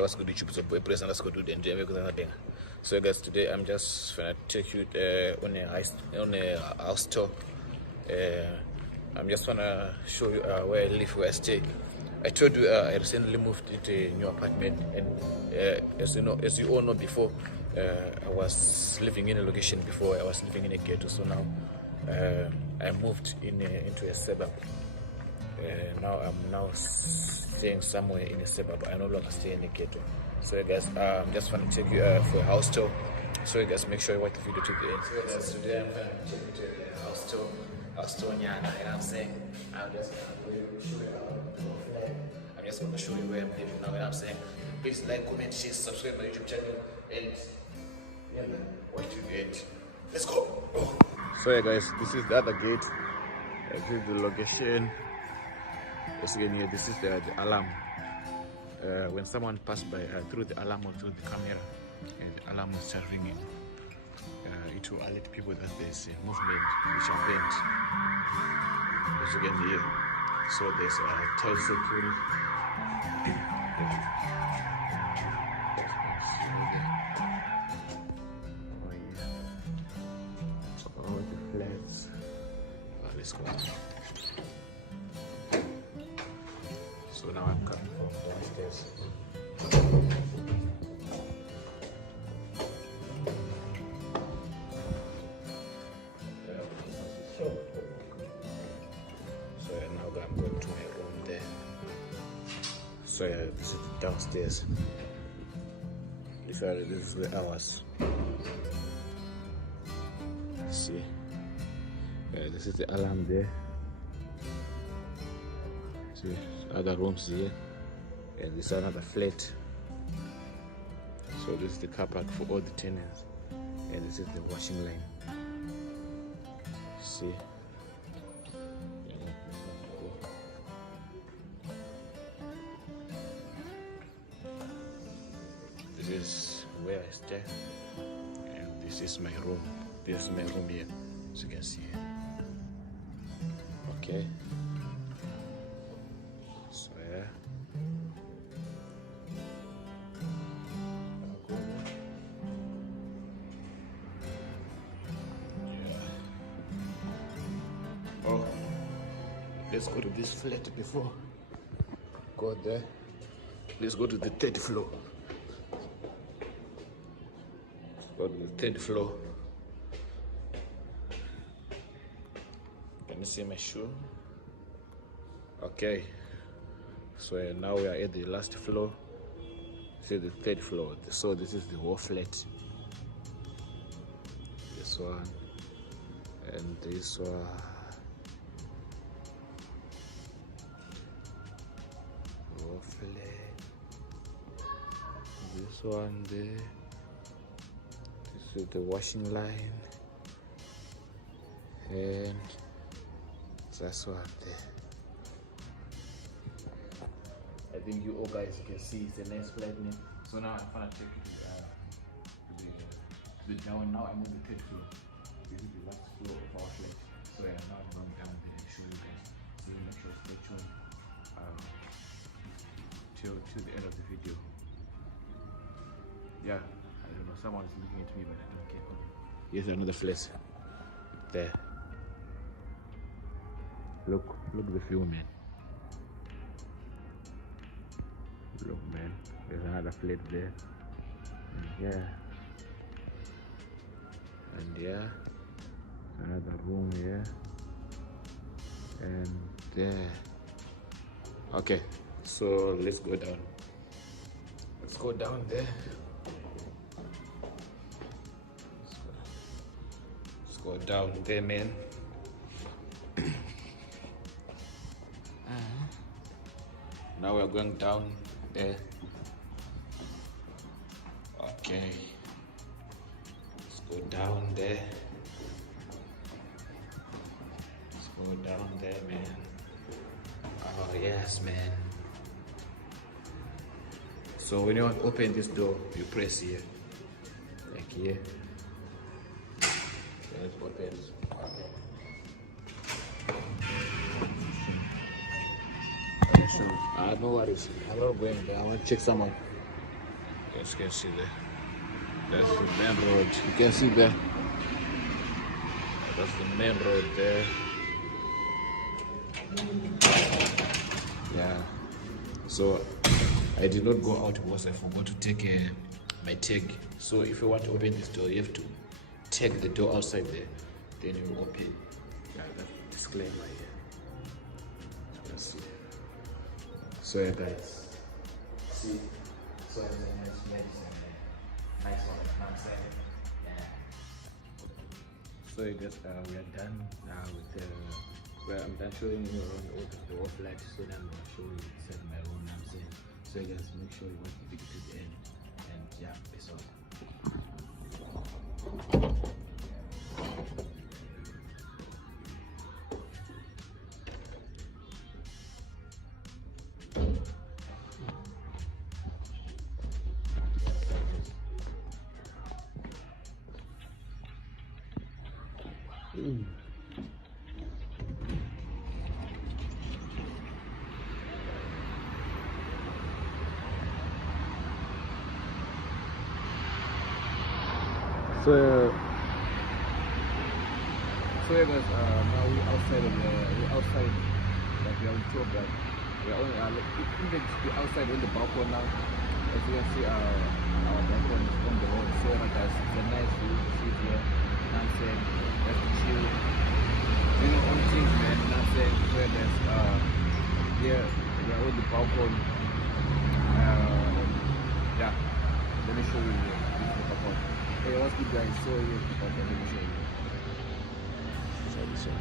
what's good YouTube? So press underscore do the thing. So guys, today I'm just gonna take you on a house tour. I'm just gonna show you where I live, where I stay. I told you I recently moved into a new apartment, and as you all know, before I was living in a location. Before I was living in a ghetto. So now I moved into a suburb. Now I'm staying somewhere in a suburb. I no longer stay in a ghetto. So guys, I'm just gonna take you for a house tour. So you guys, make sure you watch the video to the end. So guys, today I'm gonna take you to the house tour. House tour, yeah, you know what I'm saying? I'm just gonna show you I'm just gonna show you where I'm living now. You know what I'm saying? Please like, comment, share, subscribe my YouTube channel, and yeah, man, watch to the end. Let's go. So yeah, guys, this is the other gate. This is the location. As you can hear, this is the alarm. When someone passed by through the alarm or through the camera, and the alarm will start ringing, it will alert people that there's a movement which happened. As you can hear, so there's a child security. Oh, the flags. Let's go. So now I'm coming from downstairs. So yeah, now I'm going to my room there. So yeah, this is downstairs. This is the hours. See, this is the alarm there. See, other rooms here, and this is another flat. So this is the car park for all the tenants, and this is the washing line. See, this is where I stay, and this is my room. This is my room here, as you can see. Okay. So yeah. Oh, let's go to this flat before. Go there. Let's go to the third floor. Let's go to the third floor. Can you see my shoe? Okay. So now we are at the last floor. This is the third floor. So this is the whole flat. This one and this one. Whole flat. This one there. This is the washing line, and that's one there. I think you all guys can see it's a nice flat name. So now I'm gonna take you to the down. Now I'm on the third floor. This is the last floor of our flat. So yeah, now I'm going down there and show you guys. So make sure stay tuned till the end of the video. Yeah, I don't know, someone is looking at me, but I don't care. Here's another flat. There. Look the view, man. Look, man, there's another flat there, and here, and yeah, another room here, and there. Okay, so let's go down. Let's go down there. Let's go down there, man. Now we're going down there. Okay, let's go down there. Let's go down there, man. Oh yes, man. So when you want to open this door, you press here, like here. Then it opens. Okay. No worries. I'm not going there. I want to check someone. As you can see there, that's the main road. You can see there. That's the main road there. Yeah. So I did not go out because I forgot to take my tag. So if you want to open this door, you have to take the door outside there. Then you open. Yeah, that disclaimer here. Let's see. So yeah, guys. See. So it's a nice medicine. Nice one. I'm saying. Yeah. So I guess we are done now with the. Well, I'm done showing you around the whole flat, so then I'm gonna show you inside my room. I'm saying. So you guys make sure you watch the video to the end, and yeah, that's all. So yeah, guys, now we're outside like we are on tour, but we're only even we're outside on the balcony now. As you can see, our balcony is on the road. So yeah, guys, it's a nice view to see here. You know what I'm saying? Let's chill, doing our own things, man. You know what I'm saying? So yeah, guys, here we're on the balcony. Yeah, let me show you this balcony. Hey, what's good, guys? So yeah, let me show you. This one.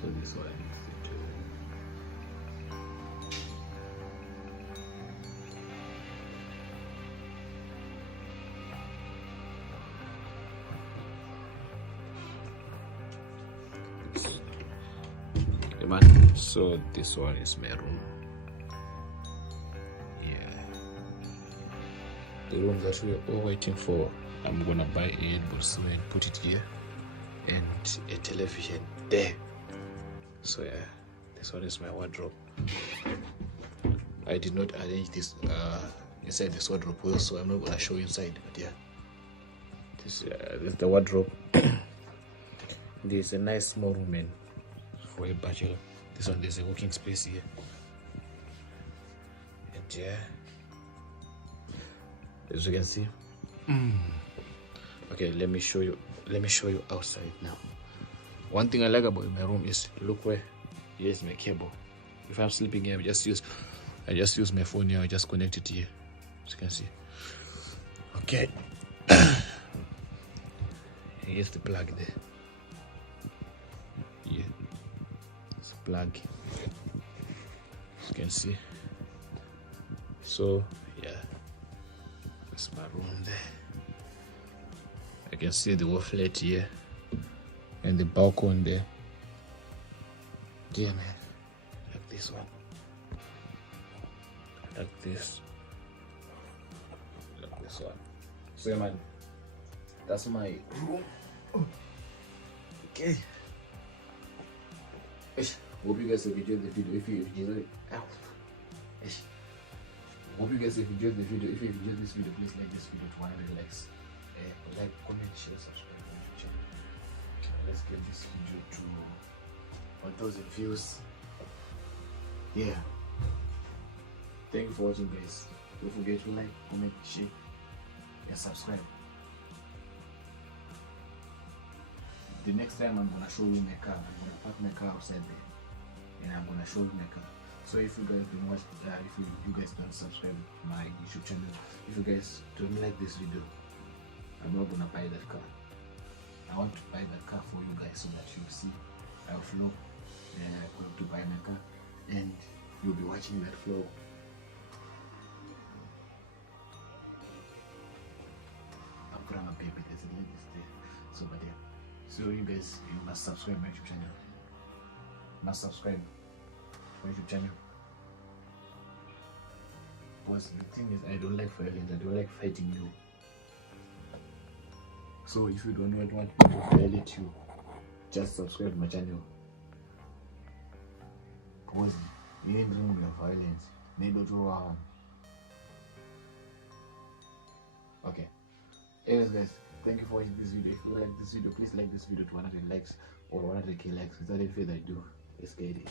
So this one is the man. So this one is my room. Yeah, the room that we are all waiting for. I'm gonna buy a headboard so and put it here, and a television there. So yeah, this one is my wardrobe. I did not arrange this inside this wardrobe well, so I'm not gonna show you inside. But yeah, this is the wardrobe. There's a nice small room in for a bachelor. This one, there's a working space here, and yeah, as you can see. Okay, let me show you outside now. One thing I like about my room is, look where here's my cable. If I'm sleeping here, I just use my phone here. I just connect it here, as you can see. Okay. Here's the plug there. Yeah, it's a plug, as you can see. So yeah, that's my room there. I can see the wall flat here and the balcony there. Yeah, man, like this one, like this one. So yeah, man, that's my room. Okay, hope you guys have enjoyed the video. If you enjoyed it, hope you guys have enjoyed the video. If you enjoyed this video, please like this video to 100 likes. Like, comment, share, subscribe to my channel. Let's get this video to 1,000 views. Yeah, thank you for watching, guys. Don't forget to like, comment, share, and subscribe. The next time I'm gonna show you my car. I'm gonna park my car outside there, and I'm gonna show you my car. So if you guys don't watch, if you guys don't subscribe to my YouTube channel, if you guys don't like this video, I'm not gonna buy that car. I want to buy that car for you guys so that you see our flow. Going to buy my car and you'll be watching that flow. I'm putting a baby, there's a lady there. So but yeah. So you guys, you must subscribe my YouTube channel. Must subscribe to my YouTube channel. Because the thing is, I don't like violence, I don't like fighting you. So if you don't want me to violate you, just subscribe to my channel. Because you need to remove your violence. Need to do Okay. Anyways guys, thank you for watching this video. If you like this video, please like this video to 100 likes or 100k likes. Without any further ado, let's get it.